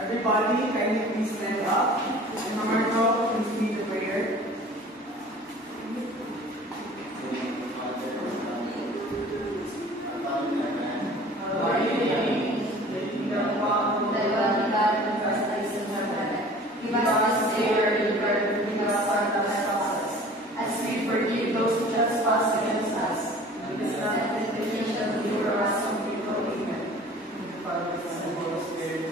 Everybody, kindly please stand up. And Mamarto, please lead the prayer. Give us this day our daily bread, and forgive us our trespasses, as we forgive those who trespass against us. And lead us not into temptation, but deliver us from evil. Amen. Father, Son, and Holy Spirit.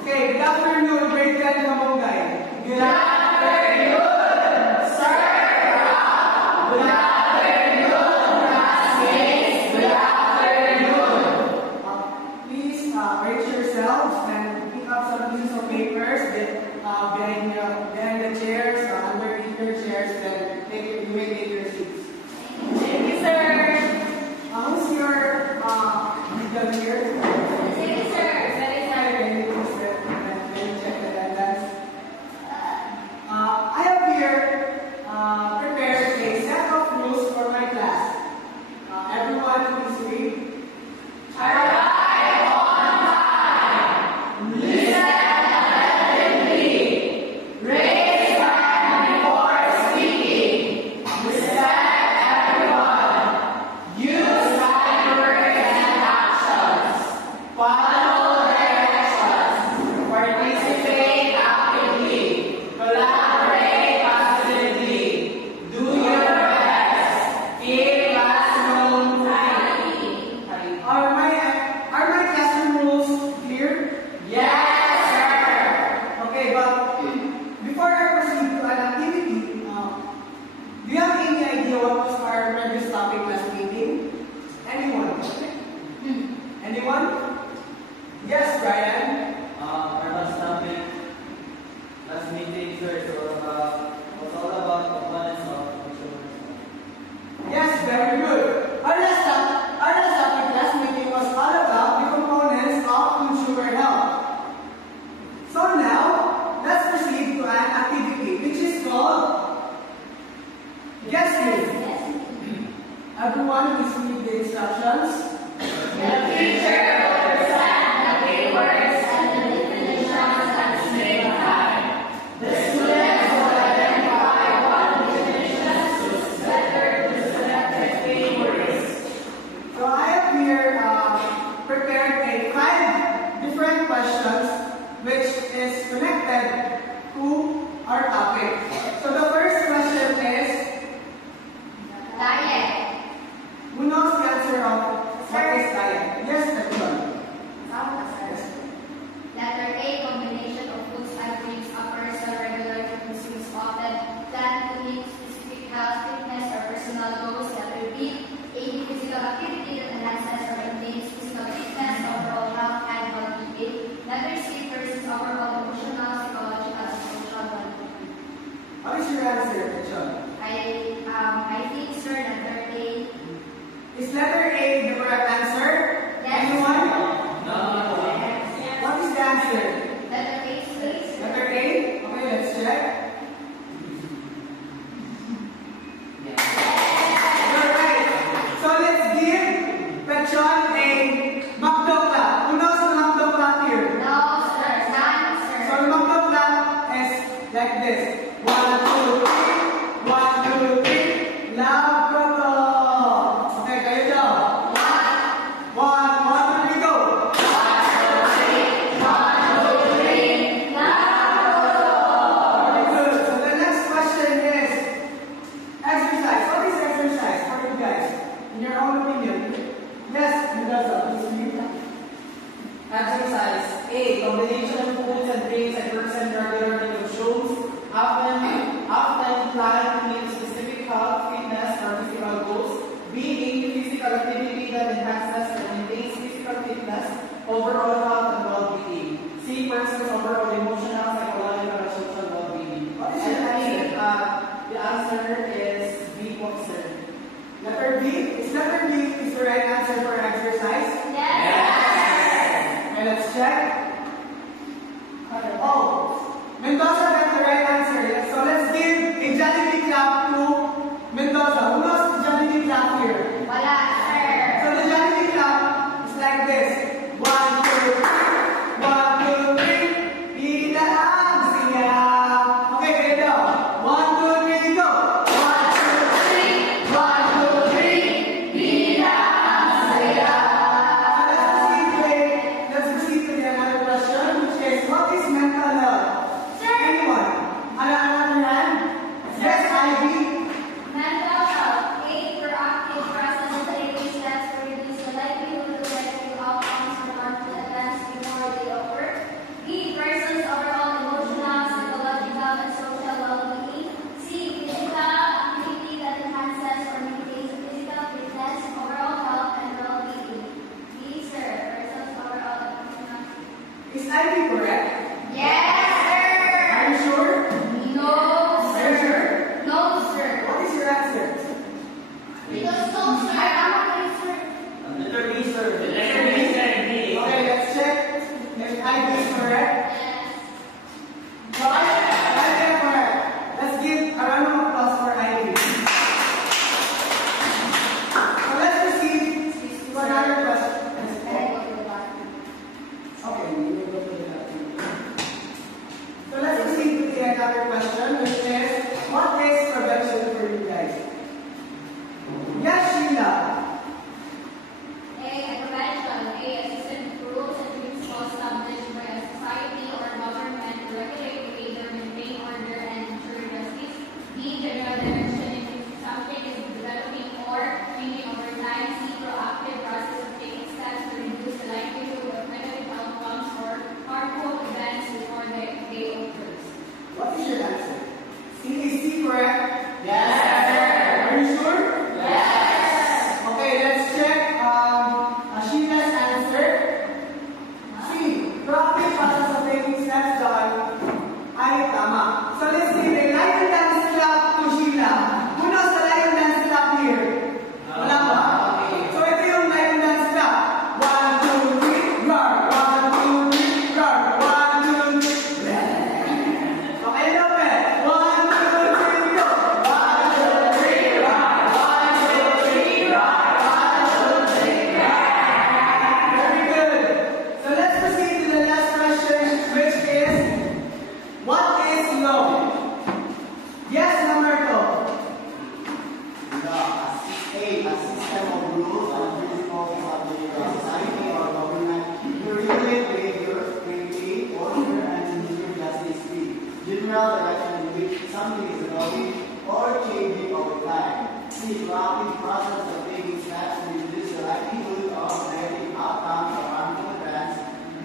Okay, good afternoon, grade 10 Kabongay. Good afternoon, sir. Good afternoon, classmates. Good afternoon. Please arrange yourselves and pick up some pieces of papers behind the chairs, underneath your chairs, then you may take your seats. Thank you, sir. Who's your leader here? Thank you, sir. Very sorry. Can you please let me check the attendance? I have here prepared a set of rules for my class. Everyone please read. Arrive on time. Listen attentively. Raise hand before speaking. Respect everyone. Use kind words and actions. Follow directions. Participate actively. Collaborate positively. Do your best. Keep classroom tidy. Are my classroom rules clear? Yes, sir. Okay, but before I proceed to an activity, do you have any idea what was our previous topic last meeting? Anyone? Anyone? Yes, Brian. Our last topic, last meeting, sir, was all about components of insurance. Yes, very good. Our last topic last meeting was all about the components of consumer health. So now, let's proceed to an activity which is called Guess Who. Everyone, please read the instructions. The teacher will present the keywords and the definitions at the same time. The students will identify what definitions suits better to selected keywords. So I have here prepared 5 different questions which is connected to our topic. So the first question is, Diet. who knows the answer of what is diet? Yes, everyone. Letter A, combination of foods and drinks a person regularly consumes often, planned to meet specific health, fitness, or personal goals. Letter B, a physical activity that enhances or maintains physical fitness, overall health, and well-being. Letter C, person's overall emotional, psychological, and social well-being. What is your answer, John? I think, sir, letter A. Is letter A the correct answer? Yes. Anyone? No. What is the answer? Letter A, please. Letter A? Okay, let's check. You're right. So let's give Petron a McDo clap. Who knows the McDo clap here? No, sir. None, sir. So the McDo clap is like this. 1, 2, 3. 1, 2, 3. Love Coco. Okay, kayo daw. 1, 1, 2, 3, go. Very good. So the next question is exercise. What is exercise for you guys? In your own opinion? Yes, Mendoza, please read. Exercise. A. Combination of foods and drinks a person regularly consumes, often planned to meet specific health, fitness, or physical goals. B. A. Physical activity that enhances and maintains physical fitness, overall health, and well-being. C. Person's overall emotional, psychological, and social well-being. What is And your I answer? think the answer is B. Sir. Letter B. Is letter B is the right answer for exercise? Yes. Okay, let's check. Oh, Mendoza got the right answer. So let's give a Jollibee clap to Mendoza. Who knows the Jollibee clap here? Wala, sir. So the Jollibee clap is like this. 1, 2, 3. 1, 2, 3. Is Ivy correct? Yes, Are you sir. sure? No, Are you sir. sure? No, sir. What is your answer? Because no, sir. I am not sir. Letter B, sir. Okay, let's check if Ivy is correct. Yes. Josh, Ivy is correct. Let's give a round of applause for Ivy. So let's proceed to another question. And I go to the bathroom. Okay, we will go to the bathroom. So let's proceed to the another question, which is, what is prevention for you guys? Yes, Sheila. A prevention. A assistant rules and principles established by a society or government to regulate behavior, maintain order, and ensure justice. B. General direction in which something is developing or changing over time. C. Proactive process of taking steps to reduce the likelihood of negative outcomes or harmful events before they occurs. What is your answer? C, is C correct? Yes, Are you sure? Yes. Okay, let's check Ashina's answer. C, proactive process of taking steps done. Ay, tama. So let's give a lion dance clap to Sheila. Who knows the lion dance clap here? Wala ba? So ito yung lion dance clap. 1, 2, 3, roar. 1, 2, 3, roar. 1, 2, 3. Okay, Lope. 1, 2, 3, go. 1, 2, 3, roar. 1, 2, 3, roar. 1, 2, 3, roar. Very good. So let's proceed to the last question, which is, what is law? Yes, Namarco. A system of rules and principles established by society or government to regulate behavior, maintain order, and ensure justice. B. General direction in which something is developing or changing over time. C. Proactive process of taking steps to reduce the likelihood of negative outcomes or harmful events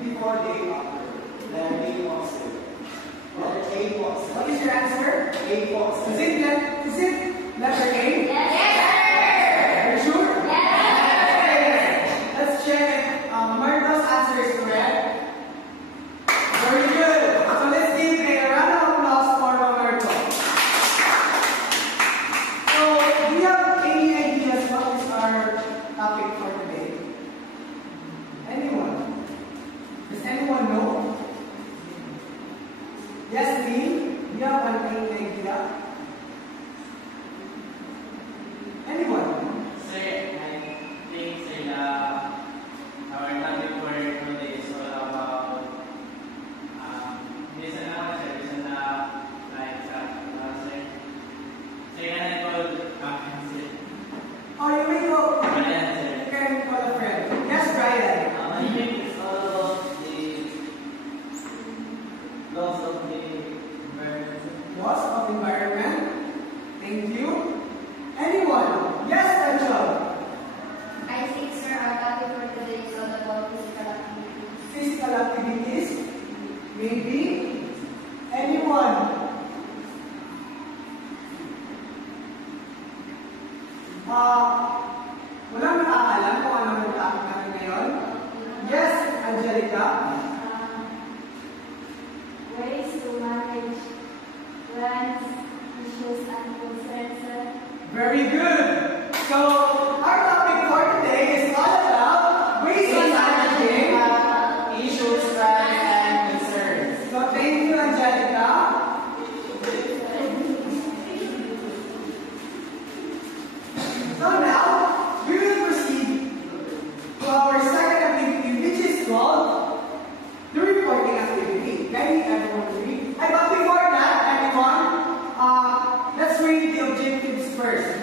before they occur. Letter A, positive. Letter A, positive. What is your answer? A, positive. Is it letter A? Yes, Are you sure? sir. Yes. Okay, let's check if Marco's answer is correct. Very good. So let's give a round of applause for Marco. So, do you have any ideas what is our topic for today? Anyone? Does anyone know? Yes, Lee? Do you have any idea? Anyone? Sir, I think sir our topic for today is all about this and our service and like sir. Sir, can I call sir? Oh, you may go. Brian, You sir. can call a friend. Yes, Brian. I think it's all about the laws of the environment. Laws of environment. Thank you. Anyone? Yes, Angel. I think, sir, our topic for today is all about physical activity. Physical activities. Maybe. Anyone? Walang nakakalam kung ano yung topic natin ngayon? Yes, Angelica. Ways to manage grants, issues, and concerns, sir. Very good. So, our topic for today is all about ways of managing. Issues, grants, and concerns. So, thank you, Angelica. So now, we will proceed to our second activity, which is called the reporting activity. Can everyone read? But before that, everyone, let's read the objectives first.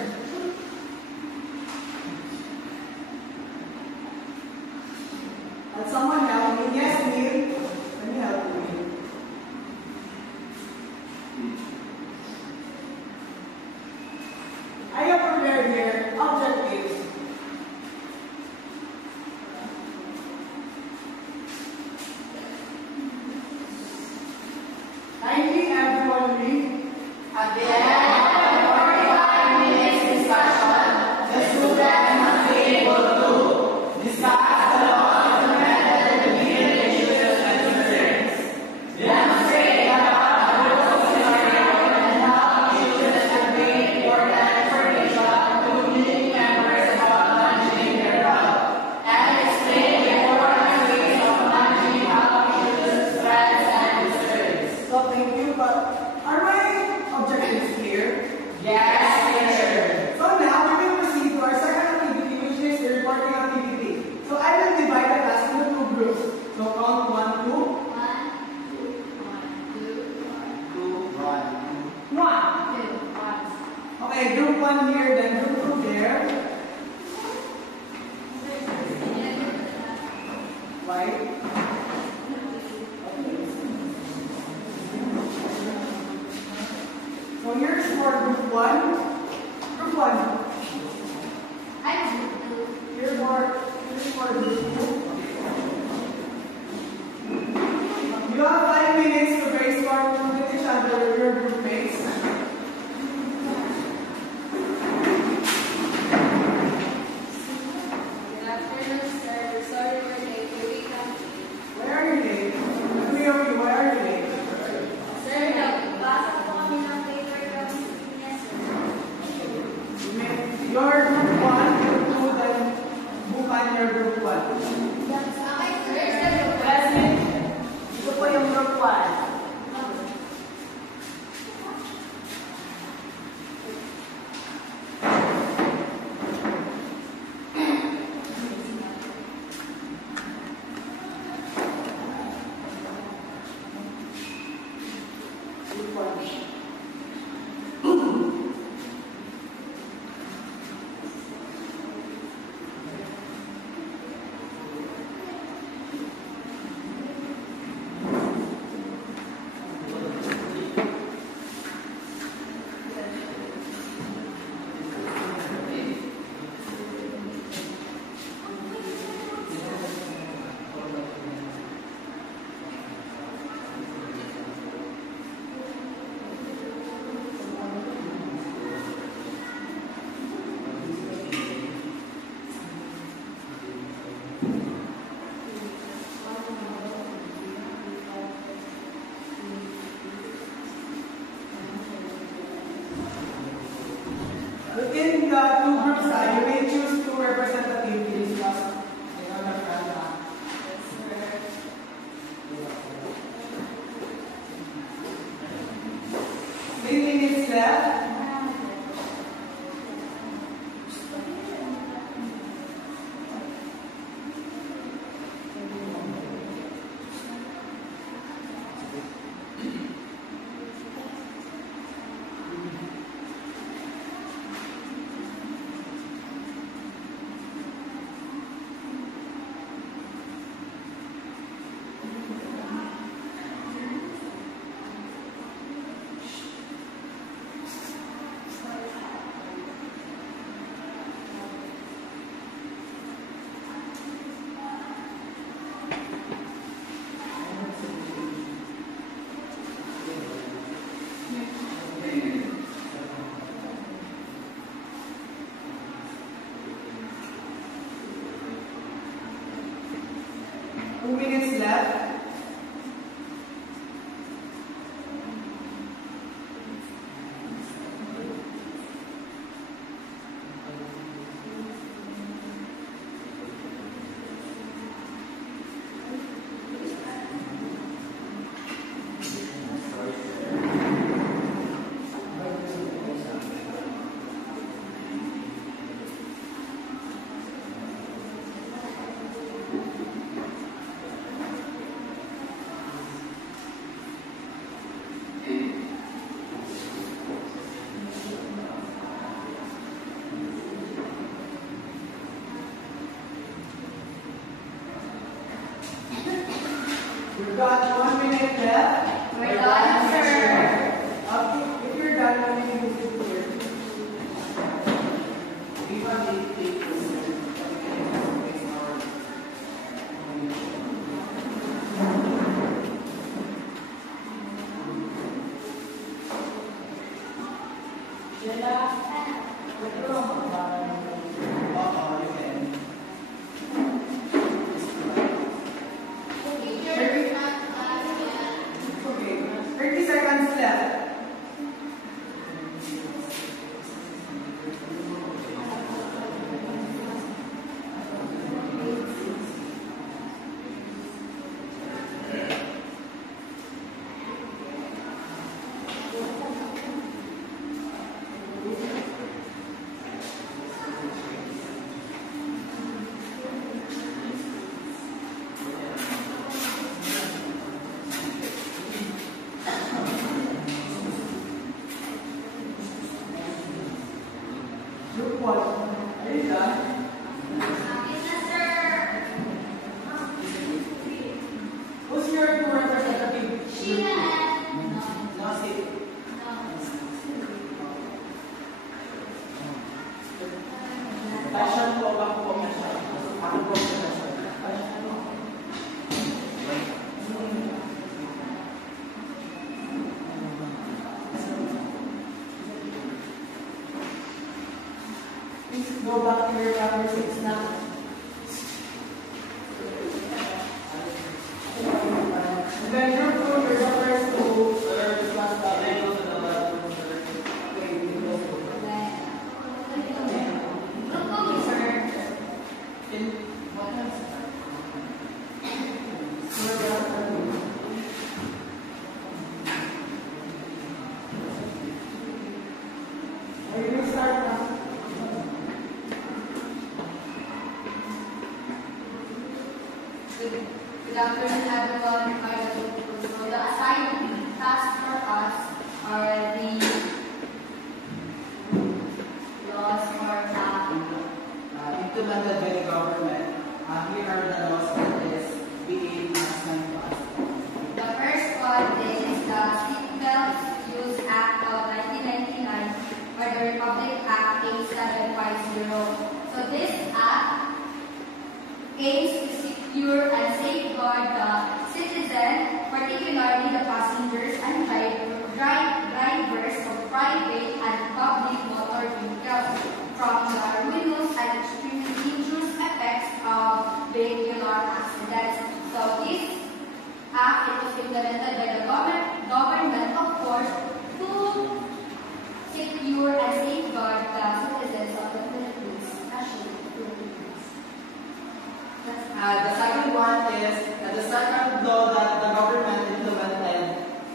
1? Group 1. I'm group two. You're for group 2. You have 5 minutes to brainstorm with each other with your group mates. Good afternoon, sir. Sorry we're late. We wake up. Why are you late? Let me help you. Why are you late? Sir, nagbasa po kami ng paper ng yes, sir. Your group 1, group 2, then bukan your group 1. Okay, sir. Classmate, ito po yung group 1. Group 1. Within the 2 groups, you may choose 2 representatives to discuss. Three minutes left. Two minutes left. We've got 1 minute left. We're done, sir. If you're done, let me move it here. Okay. go back to your number 6 now. And then group 2, you're the first to discuss that. You will start now. Good afternoon, everyone. So the assigned tasks for us are the laws for Implemented by the government. Here are the laws that is being assigned to us. the first one is the Seatbelt Use Act of 1999 or the Republic Act 8750. So this act aims to secure and safeguard the citizen, particularly the passengers and drivers of private and public motor vehicles from the ruinous and extremely dangerous effects of vehicular accidents. So this act it was implemented by the government, of course, to secure and safeguard the citizens of the Philippines, especially the Philippines. The second one is the second law that the government implemented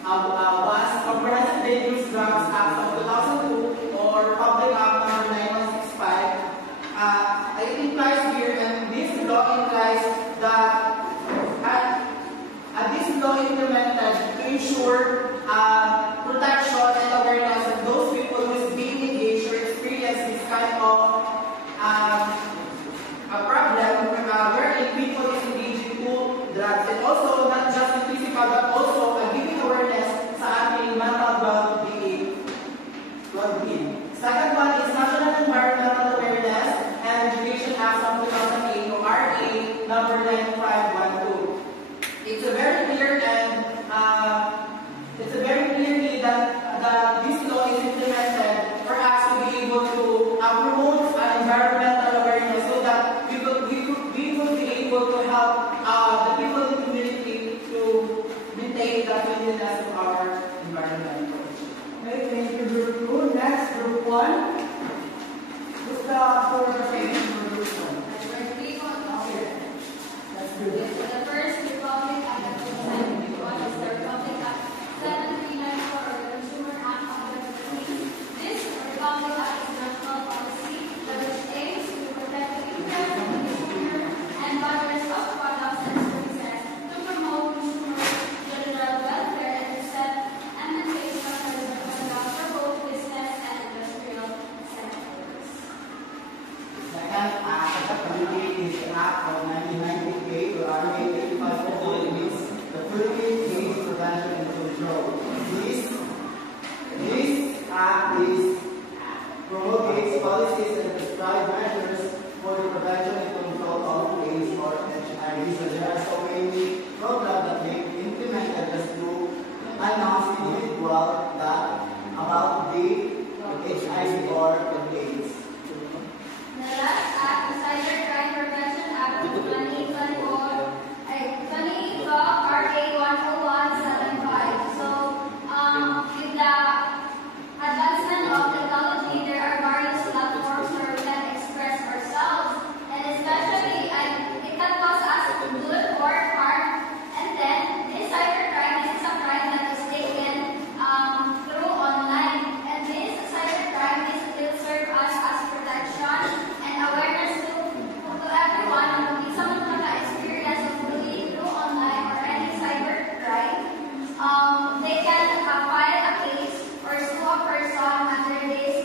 was Comprehensive Dangerous Drugs Act of 2002 or Public Act number 9165. It implies here, and this law implies that this law implemented to ensure protection and awareness of those people who is being engaged or experience this kind of a problem wherein people is engaging to drugs, and also not just in physical but also giving awareness sa ating mental well-being. Second one is National Environmental Awareness and Education Act of 2008 or RA number 9512. It's a very clear and it's a very clearly that this law is implemented for us to be able to promote environmental awareness so that we will be able to help the people in the community to maintain the cleanliness of our environment. Okay, thank you, group 2. Next, group 1. Who's the presentation for group 1? That's good. The first Republic Act of 1991 is the Republic Act 7394 or the Consumer Act of 2013. This Republic Act is a national policy that aims to protect the interest of the consumer and buyers of products and services to promote consumer general welfare and to set and maintain customer conduct for both business and industrial sectors. Second act of the Philippines is the Act of 1998 or RA 8540. It means the Philippines AIDS Prevention and Control. This act promulgates policies and prescribed measures for the prevention and control of AIDS or HIV. So there are so many programs that they implemented just to announce to individual that about the HIV or AIDS. The last act, the Cybercrime Prevention Act of 2024, RA 10175. So, with the advancement of technology, there are various platforms where we can express ourselves, and especially, it can cause us good or harm. And then, this cybercrime, this is a crime that is taken through online, and this cybercrime this will serve us as protection and awareness to everyone. If someone has an experience of bullying through online or any cybercrime, they can file a case or sue a person under this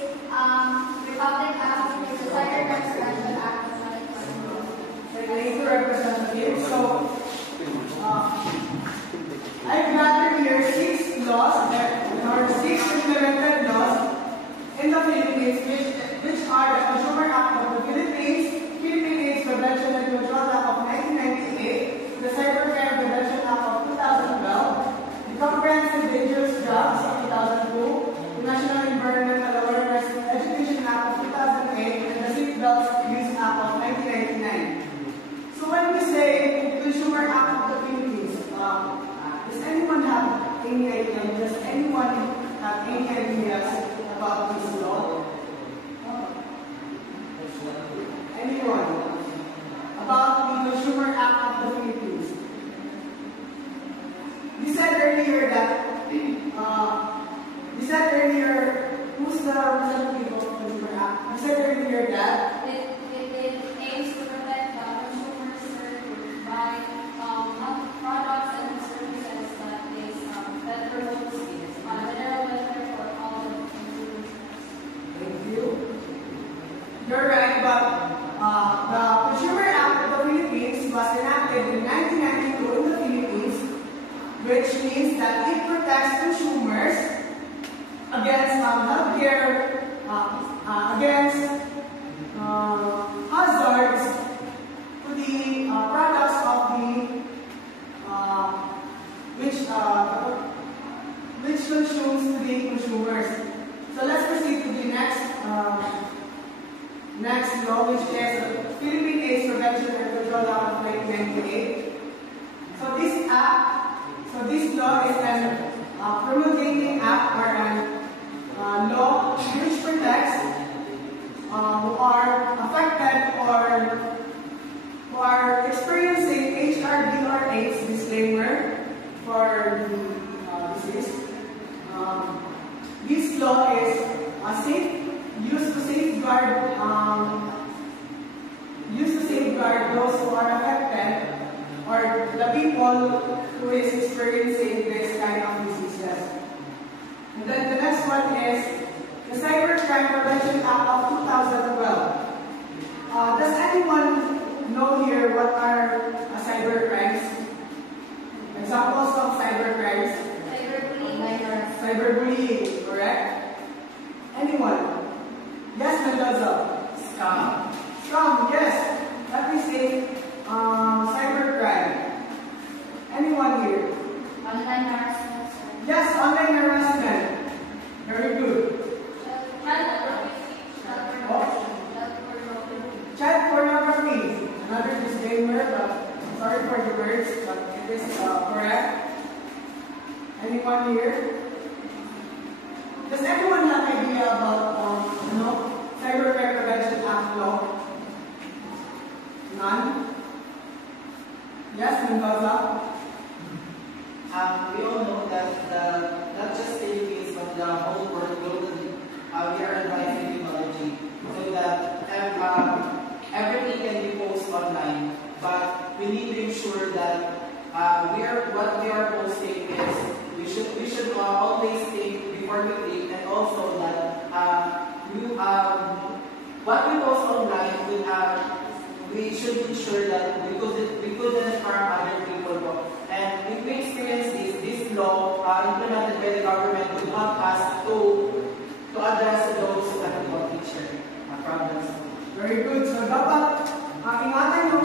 Republic Act, which is the Cybercrime Prevention Act of 2024. Thank you, Representative. So, I've gathered here 6 laws, or 6 implemented laws in the Philippines, which are the Consumer Act of the Philippines, Philippine AIDS Prevention and Control Act of 1998, the Cybercrime Prevention Act of 2012, the Comprehensive Dangerous Drugs of 2002, the National Environmental Awareness and Education Act of 2008, and the Seatbelt any idea? Does anyone have any ideas about this law? Anyone? About the Consumer Act of the Philippines? You said earlier that, who's the representative of the Consumer Act? You said earlier that It aims to protect consumers by products and services that promote general welfare for all of consumers. thank you. You're right, but the Consumer Act of the Philippines was enacted in 1992 in the Philippines, which means that it protects consumers against healthcare, against hazards to the products of the which consumes to the consumers. So let's proceed to the next law, which is Philippine AIDS Prevention and Control Act of 1998. So this law is an promulgating act or an law which protects who are affected or who are experiencing HIV or AIDS, disclaimer for the disease. This law is used to safeguard those who are affected or the people who is experiencing this kind of diseases. And then the next one is the Cybercrime Prevention Act of 2012. Does anyone know here what are cybercrimes? Examples of cybercrimes? Cyberbullying, correct? Anyone? Yes, Mendoza. Scam, yes. That is a cybercrime. Anyone here? Online harassment. Yes, online harassment. Very good. Child pornography. Another disclaimer, but sorry for the words, but it is correct. Anyone here? Does everyone have idea about Cybercrime Prevention Act law? None? Yes, Mendoza? We all know that not just Philippines but the whole world globally, we are advancing technology so that everything can be posted online. But we need to ensure that what we are posting is we should always think before we click, and also that what we post online we should ensure that we couldn't harm other people. And if we experience this law implemented by the government would help us to address those technical picture problems. Very good. So dapat ingatan nyo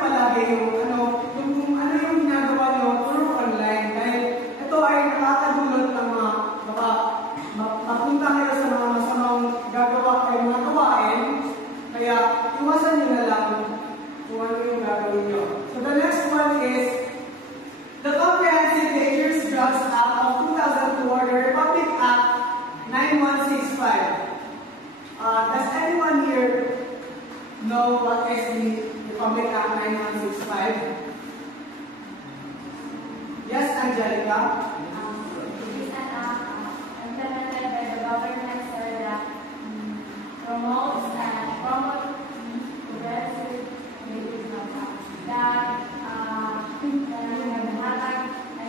palagi kung ano yung ginagawa nyo through online. Dahil ito ay nakakadulot ng mapunta kayo sa mga masamang gagawa kayo mga gawain. Kaya iwasan nyo na lang kung ano yung gagawin nyo. So the next one is the Comprehensive Dangerous Drugs Act of 2002 or the Republic Act 9165. Does anyone here know what is the Republic Act 9165? Yes, Angelica? It is an act implemented by the government that promotes progressive that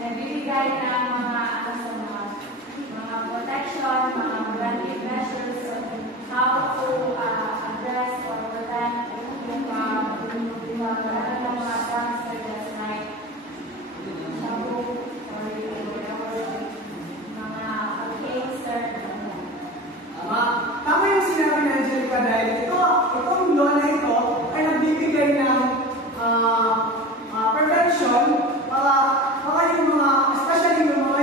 nagbibigay ng mga protection, mga preventive measures on how to address or prevent yung mga cancer that's like shabu or mga cancer. Tama yung sinabi ni Angelica dahil itong law na ito ay nagbibigay ng prevention para yung mga, especially yung mga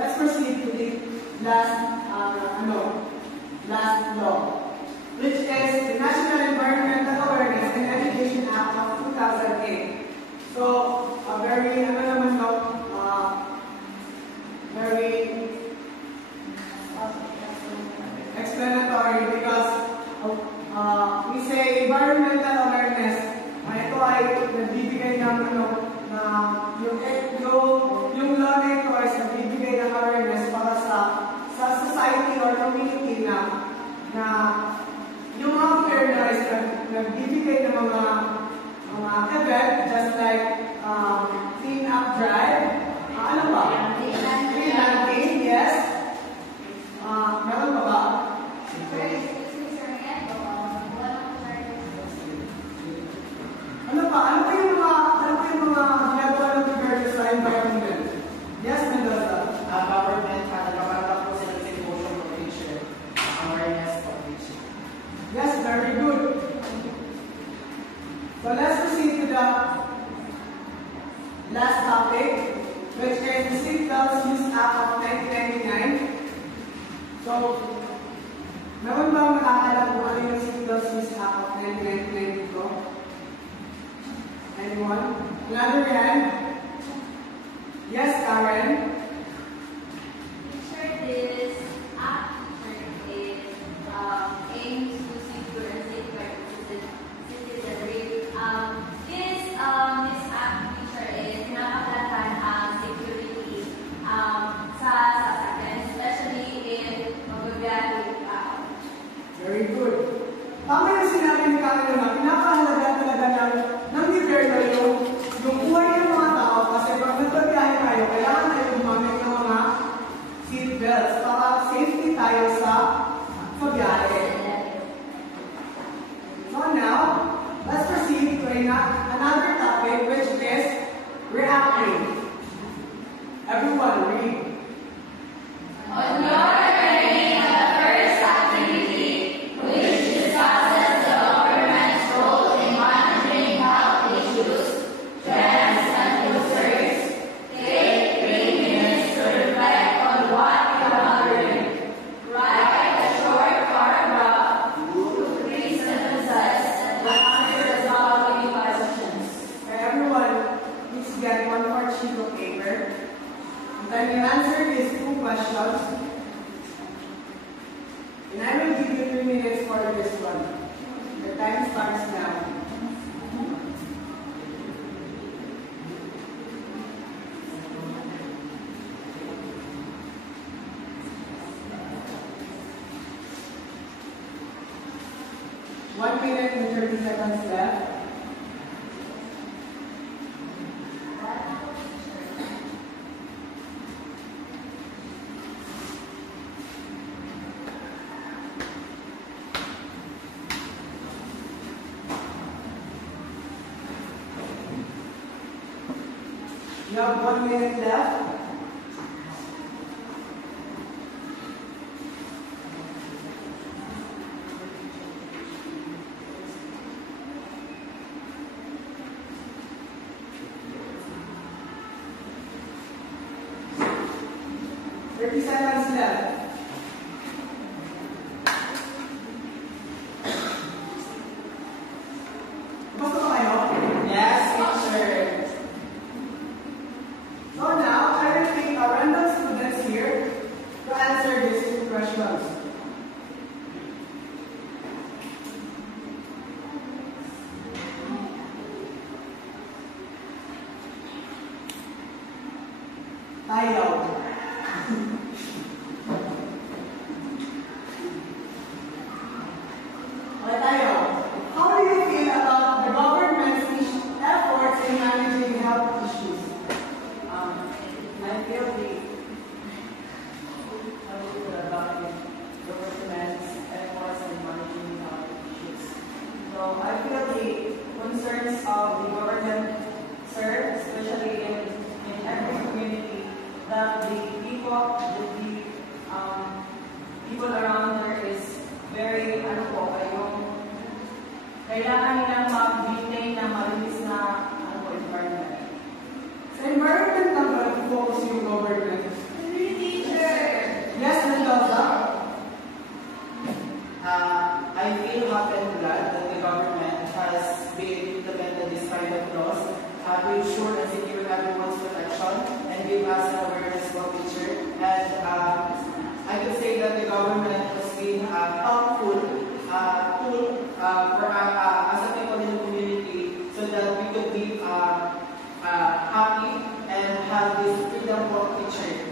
let's proceed to the last, last law, which is the National Environmental Awareness and Education Act of 2008. So, a very, very explanatory because we say environmental awareness. Ito ay nagbibigay ng yung law na ito ay nagbibigay ng awareness para sa society or community na yung mga care is nagbibigay ng mga event just like clean up drive. Ano ba? Clean landing, yes. Meron pa ba? Ano pa yung mga ginagawa ng regarding sa environment? Yes, Mendoza. Government nagpapalak po sila sa emotion protection, awareness protection. Yes, very good. So let's proceed to the last topic, which is the Seatbelts Use Act of 1999. So, meron bang nakakala kung ano yung Seatbelts Use Act of 1999 dito? Anyone? Another hand? Yes, Karen? This act is aims to secure and safeguard citizenry. This act feature is pinapakatan ang security sa sasakyan, especially if magbabiyahe ka. Very good. Tama yung sinabi ni Karen na pinakahalaga talaga ng gobyerno yung buhay ng mga tao kasi pag nagbabiyahe tayo, kailangan tayo gumamit ng mga seatbelts para safety tayo sa biyahe. So now, let's proceed to another topic which is reacting. Everyone read. On your journey, the first activity, which discusses the government's role in monitoring health issues, trends, and concerns, take 3 minutes to reflect on what you have learned. Write a short paragraph, 2 to 3 sentences, and answer the following questions. Okay, everyone, please get one more sheet of paper. And then you answer these 2 questions. And I will give you 3 minutes for this one. The time starts now. One minute and 30 seconds left. You have 1 minute left. Thirty seconds left. Basta ba kayo? Yes, teacher. So now, I will pick a random students here to answer these 2 questions. Tayo. Okay, tayo. How do you feel about the government's efforts in managing health issues? I feel the government's efforts in managing health issues. So I feel the concerns of the government, sir, especially in every community, that the people around there is very, kailangan nilang mag-maintain na malinis na environment. Sa environment lang ba nag-focus yung government? Really? everyone's protection and give us an awareness about nature. And I could say that the government has been a helpful tool for as a people in the community so that we could be happy and have this freedom of nature.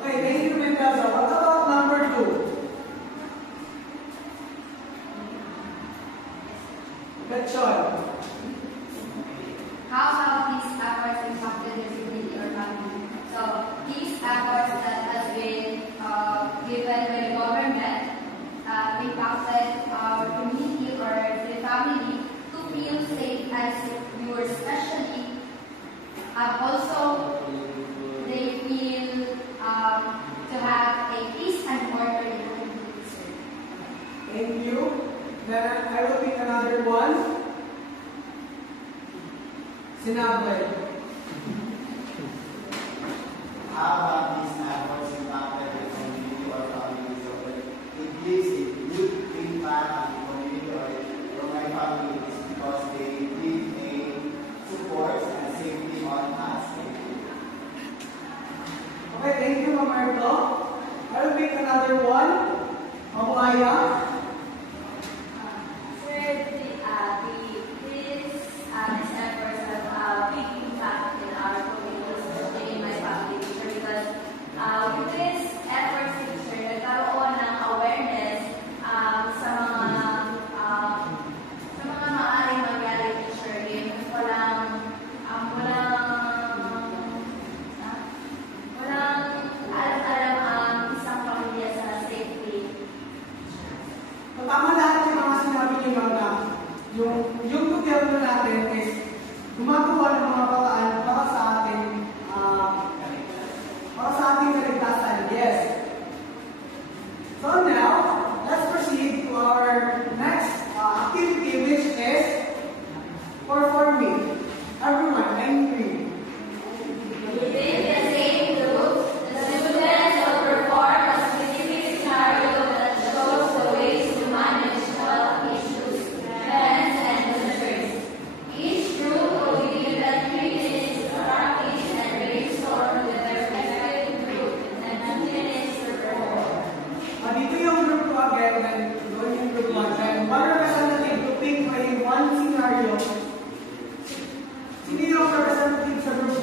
Okay, thank you, Mendoza. What about number 2? Betchon. How have these efforts impacted your community or family? So these efforts that has been given by the government impacted our community or the family to feel safe and secure, especially also they feel to have a peace and order in the community. Thank you. Then I will pick another one. Sinabi. How have these efforts impacted the community or family? So it gives a good impact on the community or my family is because they give a support and safety on us. Okay, thank you, Mamarto. I will pick another one. Mabuaya. These efforts have a big impact in our community, especially in my family picture, because with these efforts picture, nagkaroon ng awareness sa mga maaaring mangyari picture game. Walang alam ang isang pamilya sa safety. Tama lahat yung mga sinabi ni Mama. Yung gobyerno natin is gumagawa ng mga paraan para sa ating kaligtasan. Yes. So now, let's proceed to our next activity, which is performing. Everyone, angry. Within the same group, the students will perform a specific scenario that shows the ways to manage health issues, events, and concerns. Each group will be given 3 minutes to practice and brainstorm with their respective group, and 2 minutes to perform. Dito yung group 2 again, then going yung group 1. Then one representative to pick one scenario. Sino yung representative sa group 1?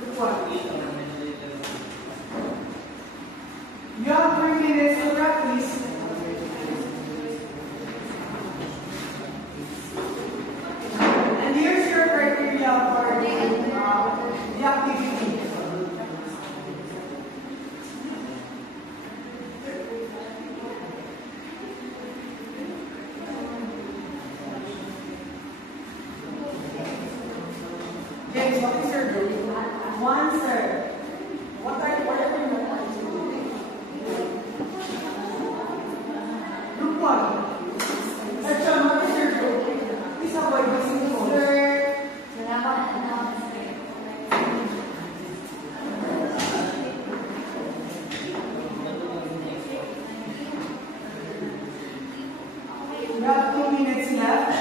Group 1. You have 3 minutes to practice. And here's your criteria for the activity. James, what is your group? 1, sir. What are you Group 1. Section, what is your group? Please avoid using the phone. We have 2 minutes left.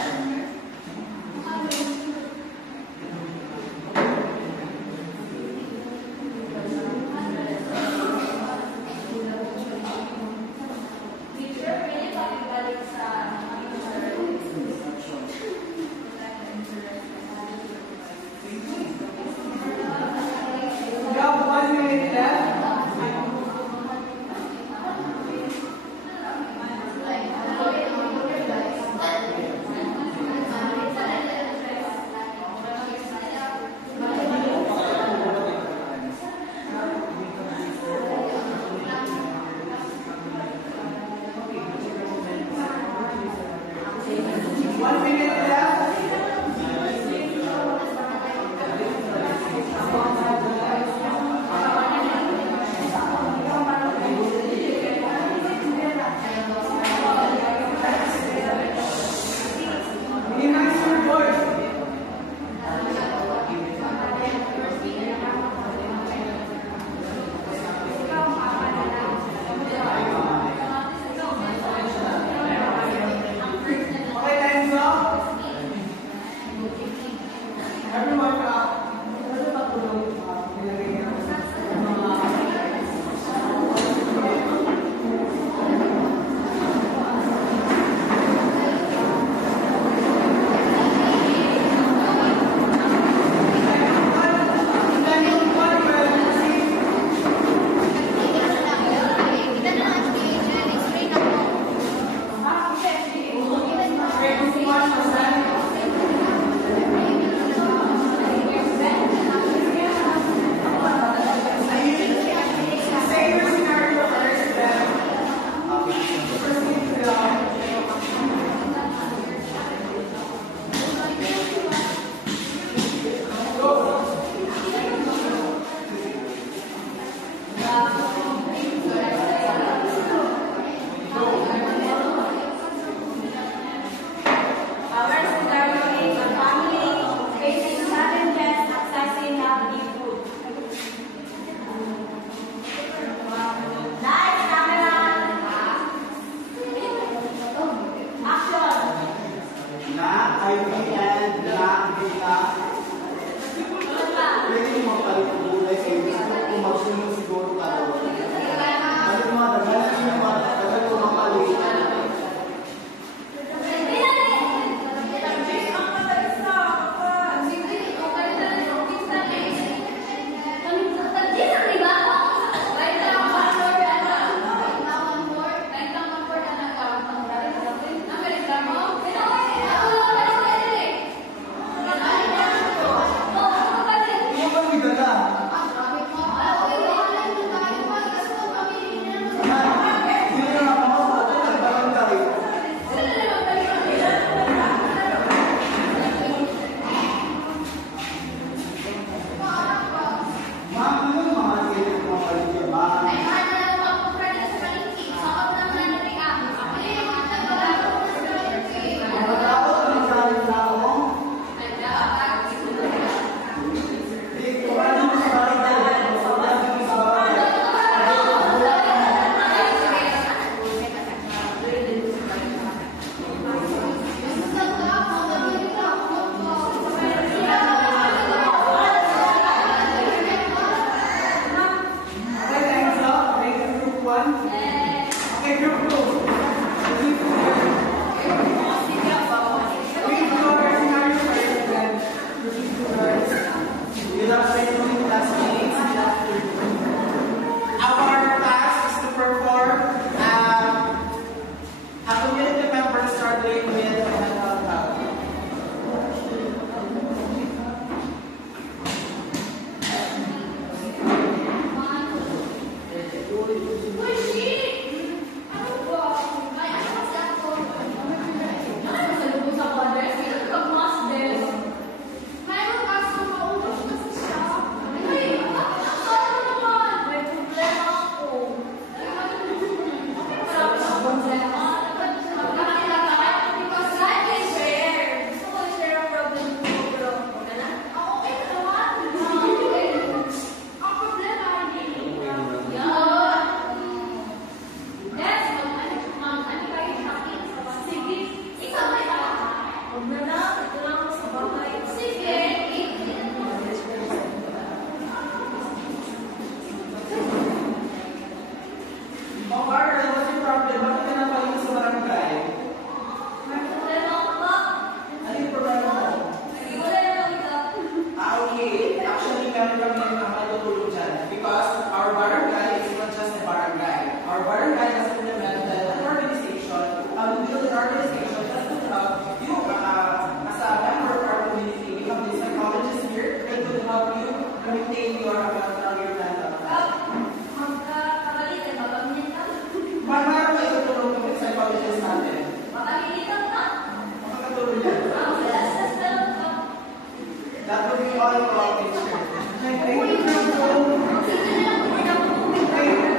all call teacher. Thank you, Principal.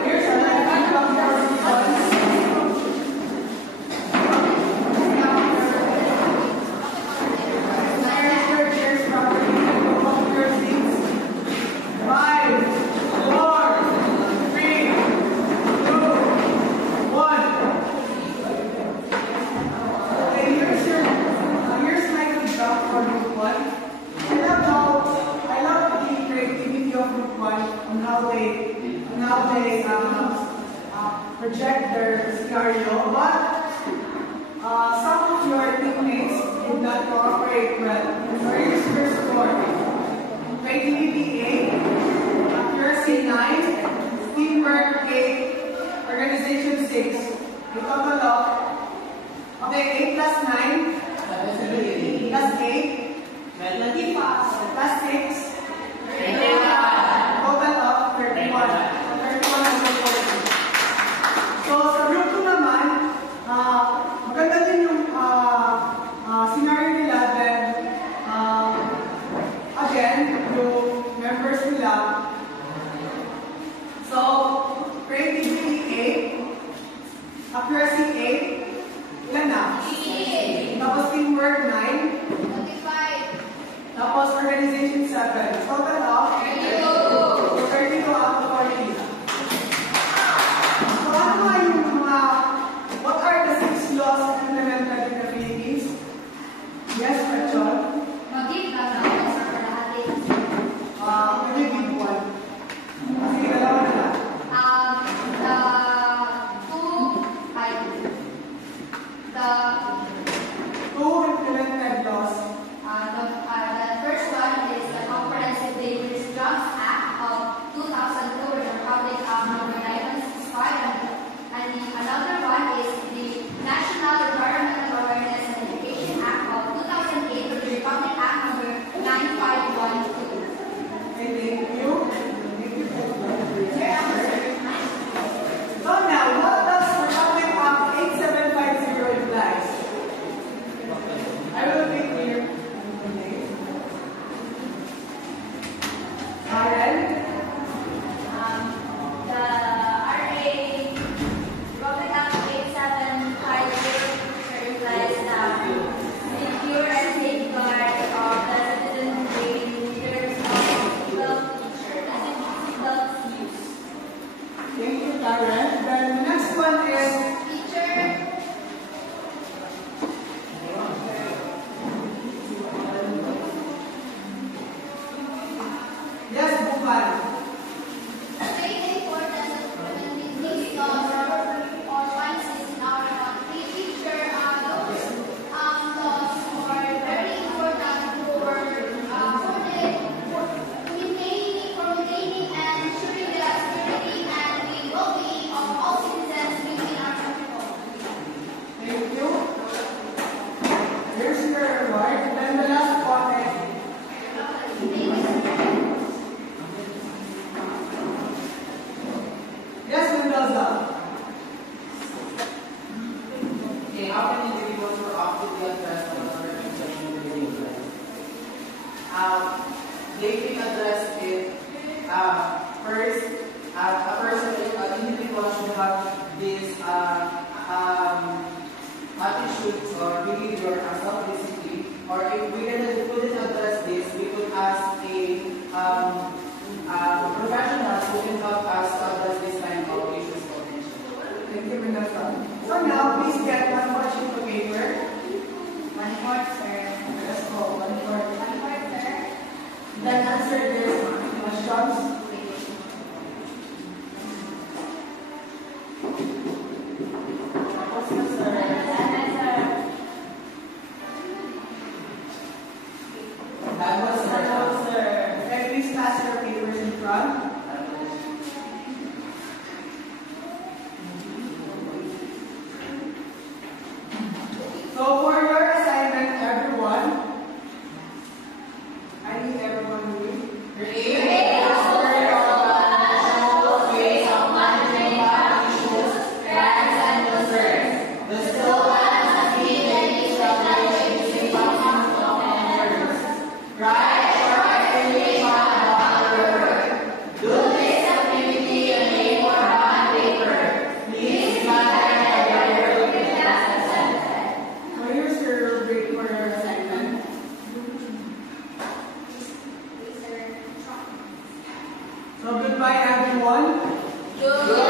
Here's our left hand Cheers properly. Hold your seats. 5, 4, 3, 2, 1. Okay, here's my feedback for group 1. I love the creativity of group 1 on how they project their scenario, but some of your teammates did not cooperate well. So here's your score. Creativity 8, accuracy 9, teamwork 8, organization 6. The total of, okay, 8 plus 9, plus 8, plus 6, total of 31. 31 over 40. So sa group 2 naman, maganda din yung scenario nila, then again, yung members nila. So, creativity 8, accuracy 8, ilan na? 8. Tapos teamwork 9, tapos organization 7. Total of 32 out of 40. So, ano nga yung what are the 6 laws implemented in the Philippines? Yes, Rachel? Maybe big one. Sige, dalawa na lang. Two implemented laws. The first one is the Comprehensive Dangerous Drugs Act of 2002, the Republic Act number 9165, and another one is the National Environmental Awareness and Education Act of 2008, the Republic Act number 9512. Okay, thank you. So now, what does Republic Act 8750 implies? I will be clear. Karen? The RA Republic Act 8750 implies that secure and safeguard of the citizenry in terms of physical use. Thank you, Karen. Then the next one is Teacher. yes, Bukal. State the importance of implementing these laws or policies in our country. Teacher, those laws are very important for maintaining and ensuring the security and the well-being of all citizens within our country. Thank you. Here's your award. Then the last one is yes, Mendoza. Okay, how can individuals who are actively addressed on other sexual behavior? They can address it first. A person, an individual should have this attitudes or behavior as self-discipline. Or if we couldn't address this, we could ask a professional who can help us to address this kind of issues. Thank you, Mendoza. So now, please get one more sheet of paper. 1/4, sir. Let's go. 1/4. 1/4, sir. Then answer this questions. Tapos na, sir. That was sir. Okay, please pass your papers in front. So for your assignment, everyone, I need everyone to read. Right? Good.